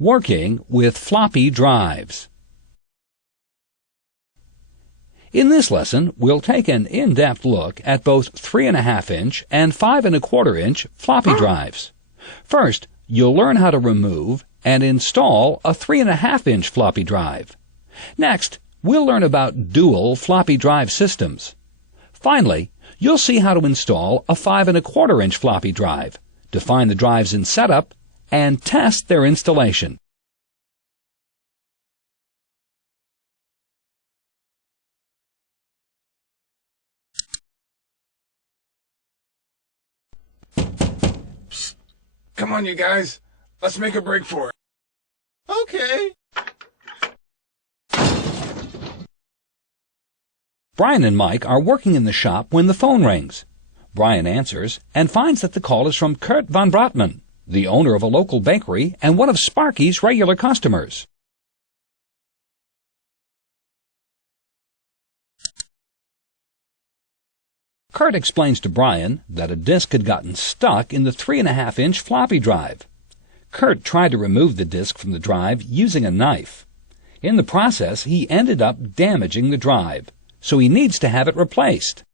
Working with floppy drives. In this lesson, we'll take an in-depth look at both 3.5-inch and 5.25-inch floppy drives. First, you'll learn how to remove and install a 3.5-inch floppy drive. Next, we'll learn about dual floppy drive systems. Finally, you'll see how to install a 5.25-inch floppy drive, define the drives in setup, and test their installation. Psst. Come on, you guys. Let's make a break for it. Okay. Brian and Mike are working in the shop when the phone rings. Brian answers and finds that the call is from Kurt von Brotman, the owner of a local bakery and one of Sparky's regular customers. Kurt explains to Brian that a disk had gotten stuck in the 3.5-inch floppy drive. Kurt tried to remove the disk from the drive using a knife. In the process, he ended up damaging the drive, so he needs to have it replaced.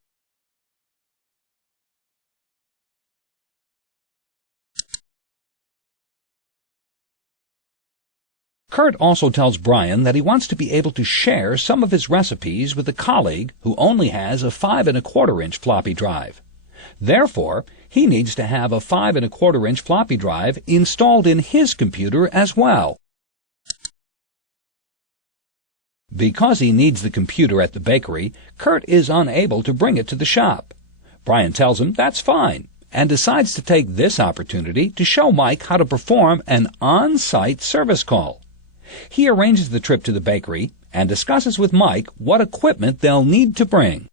Kurt also tells Brian that he wants to be able to share some of his recipes with a colleague who only has a 5.25-inch floppy drive. Therefore, he needs to have a 5.25-inch floppy drive installed in his computer as well. Because he needs the computer at the bakery, Kurt is unable to bring it to the shop. Brian tells him that's fine and decides to take this opportunity to show Mike how to perform an on-site service call. He arranges the trip to the bakery and discusses with Mike what equipment they'll need to bring.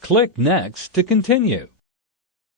Click Next to continue.